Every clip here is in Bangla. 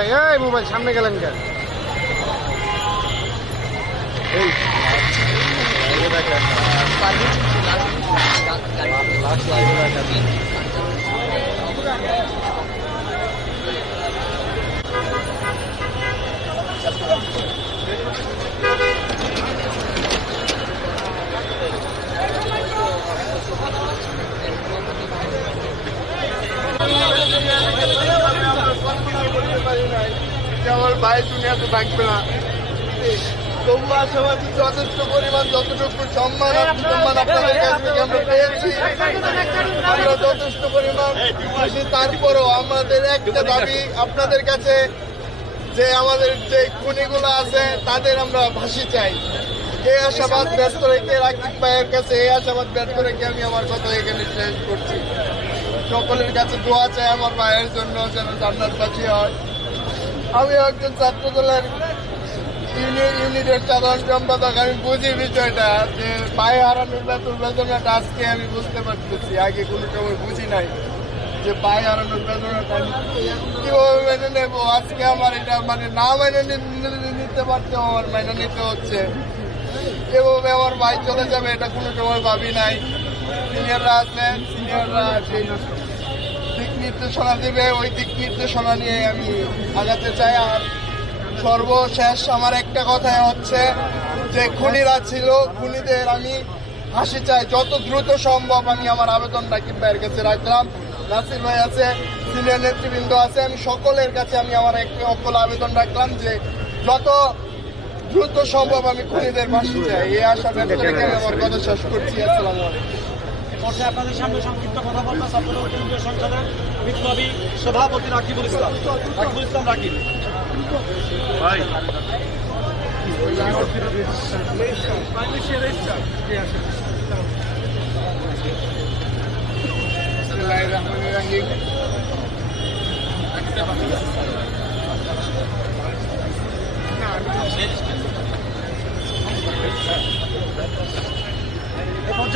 ভাই এই মোবাইল সামনে গেলেন কেন? Thank এই। থাকবে না। তবু আশাবাদী যথেষ্ট পরিমাণ, যতটুকু সম্মান সম্মান আপনাদের কাছ থেকে আমরা পেয়েছি, আমরা যথেষ্ট পরিমাণ খুশি। তারপরও আমাদের একটা দাবি আপনাদের কাছে, যে আমাদের যে খুনিগুলো আছে, তাদের আমরা ফাঁসি চাই। এই আশাবাদ ব্যস্ত রেখে রাকিব ভাইয়ের কাছে এই আশাবাদ ব্যর্থ রেখে আমি আমার কথা এখানে শেষ করছি। সকলের কাছে দোয়া চাই আমার ভাইয়ের জন্য, যেন জান্নাতবাসী হয়। আমি একজন ছাত্র দলের ইউনি- ইউনিটের সাধারণ সম্পাদক, আমি বুঝি বিষয়টা যে পায়ে হারানোর বেতন বেদনাটা আজকে আমি বুঝতে পারতেছি। আগে কোনো সময় বুঝি নাই যে পায়ে হারানোর বেদনাটা কীভাবে মেনে নেব? আজকে আমার এটা মানে না মেনে নিতে পারতেও আমার মেনে নিতে হচ্ছে। এভাবে আমার ভাই চলে যাবে, এটা কোনো সময় ভাবি নাই। সিনিয়ররা আছে সিনিয়ররা সেই নির্দেশনা দেবে ওই দিক নির্দেশনা নিয়ে আমি আগাতে চাই। আর সর্বশেষ আমার একটা কথাই হচ্ছে যে, খুনিরা ছিল, খুনিদের আমি হাসি চাই। যত দ্রুত সম্ভব আমি আমার আবেদন রাকিব ভাইয়ের কাছে রাখলাম। নাসির ভাই আছে, সিনিয়র নেতৃবৃন্দ আছে, আমি সকলের কাছে আমি আমার একটি অকল আবেদন রাখলাম যে, যত দ্রুত সম্ভব আমি খুনিদের ফাঁসি চাই। এই আশা ব্যক্ত রেখে আমি আমার কথা শেষ করছি। আসসালামু আলাইকুম। পর্যায়ে আপনাদের সামনে সংক্ষিপ্ত কথা বলবেন ছাত্রদল কেন্দ্রীয় সংসদের বিপ্লবী সভাপতি রাকিবুল ইসলাম। রাকিবুল ইসলাম রাকিব। বিসমিল্লাহির রহমানির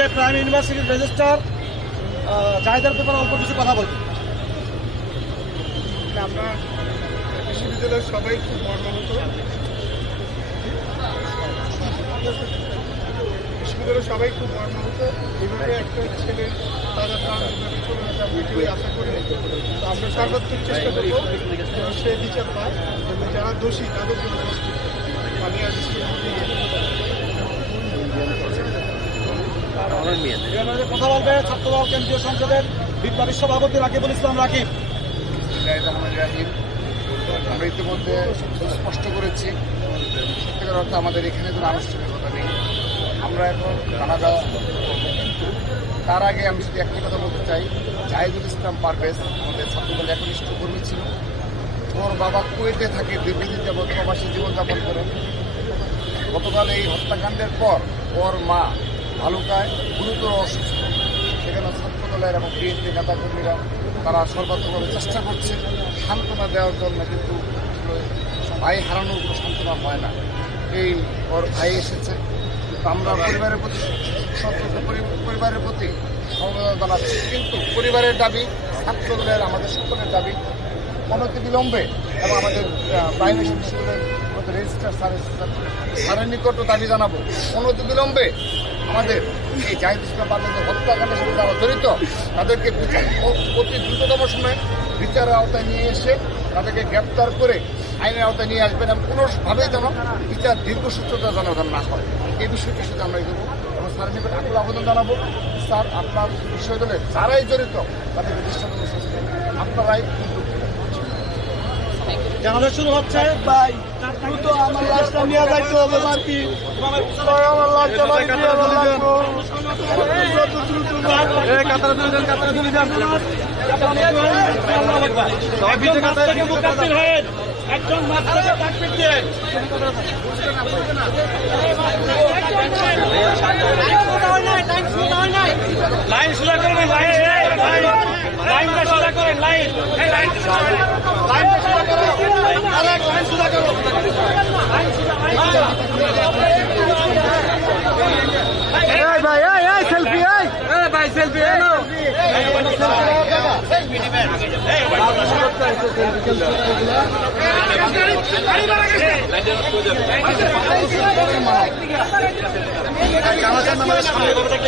রহিম প্রাইম ইউনিভার্সিটির রেজিস্ট্রার জাহিদার ব্যাপারে অল্প কিছু কথা বলবেন আমরা বিশ্ববিদ্যালয়ের সবাই খুব বিশ্ববিদ্যালয়ের সবাই খুব একটা আশা করি। আমরা চেষ্টা সে বিচার পায় যারা দোষী, তাদের জন্য আমি আজ এ আমাদের কথা বলবে ছাত্রদল কেন্দ্রীয় সংসদের বিপ্লবী সভাপতি রাকিবুল ইসলাম রাকিব। রাহিম আমরা ইতিমধ্যে স্পষ্ট করেছি সত্যিকার অর্থে আমাদের এখানে কোনো আনুষ্ঠানিকতা নেই। আমরা এখন কানাডা কিন্তু তার আগে আমি শুধু একটি কথা বলতে চাই জাহিদুল ইসলাম পারভেজ আমাদের ছাত্রদল একনিষ্ঠ কর্মী ছিল। ওর বাবা কুয়েতে থাকে বিবৃতিতে প্রবাসী জীবনযাপন করেন। গতকাল এই হত্যাকাণ্ডের পর ওর মা ভালুকায় গুরুতর অসুস্থ। সেখানে ছাত্রদলের এবং বিএনপি নেতাকর্মীরা তারা সর্বাত্মকভাবে চেষ্টা করছে সান্ত্বনা দেওয়ার জন্য, কিন্তু ভাই হারানোর কোনো সান্ত্বনা হয় না। এই ওর ভাই এসেছে। আমরা পরিবারের প্রতি পরিবারের প্রতি সমবেদনা জানাচ্ছি। কিন্তু পরিবারের দাবি, ছাত্রদলের, আমাদের সকলের দাবি অনতি বিলম্বে এবং আমাদের প্রাইমারি স্কুলের স্যারের স্যারের নিকটও দাবি জানাব। অনতি বিলম্বে আমাদের এই জাহিদ ইসলাম বাদলের হত্যাকাণ্ডের সাথে যারা জড়িত, তাদেরকে অতি দ্রুততম সময়ে বিচারের আওতায় নিয়ে এসে তাদেরকে গ্রেপ্তার করে আইনের আওতায় নিয়ে আসবেন এবং কোনোভাবেই যেন বিচার দীর্ঘসূত্রতা যেন না হয় এই বিষয়টি সাথে আমরা এগোবো এবং স্যারের নিকট আকুল আবেদন জানাব। স্যার, আপনার বিশ্ববিদ্যালয়ে যারাই জড়িত, তাদেরকে দৃষ্টান্ত আপনারাই কিন্তু জানাজা শুরু হচ্ছে। ভাই দ্রুত আমার লাশটা নিয়ে যাইতে হবে বাকি আমার লাশটা বাড়ি নিয়ে যাব একজন মাছ থেকে তাকবির দিয়ে লাইন সোজা করবেন লাইন। লাইন লাইনটা সোজা করেন, লাইন। লাইনটা সোজা করো আরেক লাইন সোজা করো লাইন সোজা এই ভাই এই এই সেলফি এই ভাই সেলফি এনো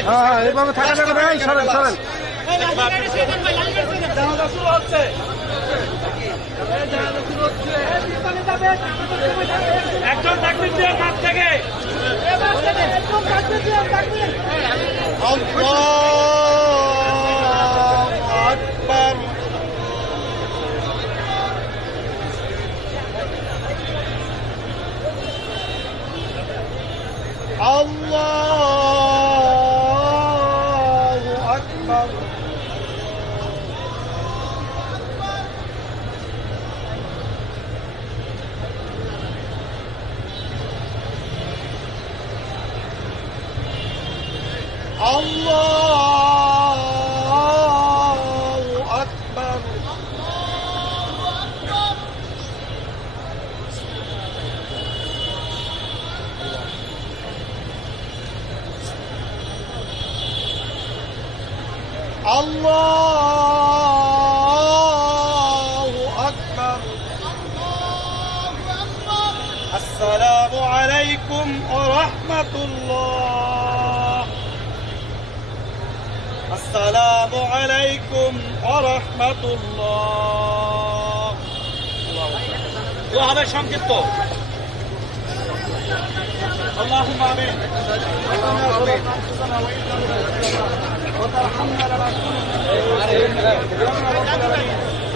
হ্যাঁ এইভাবে থাকা যাবে না সরেন সরেন একজন থাকবেন দিয়ে কাছ থেকে Valley. রাহমাতুল্লাহ আসসালামু আলাইকুম ওয়া রাহমাতুল্লাহ তো হবে সংক্ষিপ্ত اللهم امين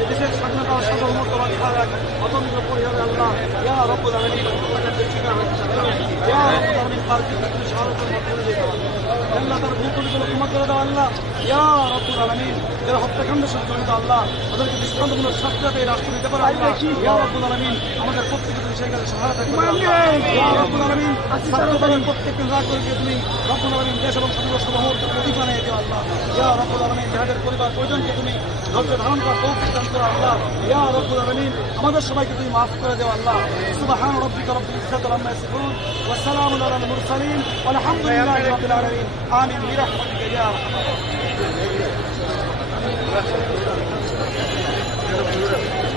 দেশের স্বাধীনতা ও সার্বভৌমত্ব রক্ষা রাখ অতন্ত্র পরিহারে আল্লাহ ইয়া রব্বুল আলামিন ইয়া রব্বুল আলামিন তার পিতা তুমি সারথের মাধ্যমে দিতে আল্লাহ তার ভূতগুলো ক্ষমা করে দাও আল্লাহ? ইয়া রব্বুল আলামিন। যারা হত্যাকাণ্ড সংঘটিত আল্লাহ তাদেরকে দৃষ্টান্তমূলক শাস্তি যাতে এই রাষ্ট্র দিতে পারে আল্লাহ। ইয়া রব্বুল আলামিন আমাদের প্রত্যেকে তুমি সেই কাজে সহায়তা করবে আল্লাহ। ইয়া রব্বুল আলামিন ছাত্রদের প্রত্যেককে দোয়া করে দিয়ে তুমি রব্বুল আলামিন দেশ এবং স্বাধীনতা মুহূর্তে প্রদীপ বানিয়ে দিও আল্লাহ। ইয়া রব্বুল আলামিন যাদের পরিবার পরিজনকে তুমি ধৈর্য ধারণ করার তৌফিক দান করো আল্লাহ। ইয়া রব্বুল আলামিন আমাদের সবাইকে তুমি মাফ করে দেও আল্লাহ। সুবহান রাব্বিকা রাব্বিল ইজ্জাতি আম্মা ইয়াসিফুন। ওয়া وسلم على المرسلين والحمد لله رب العالمين. آمين. برحمتك يا رب.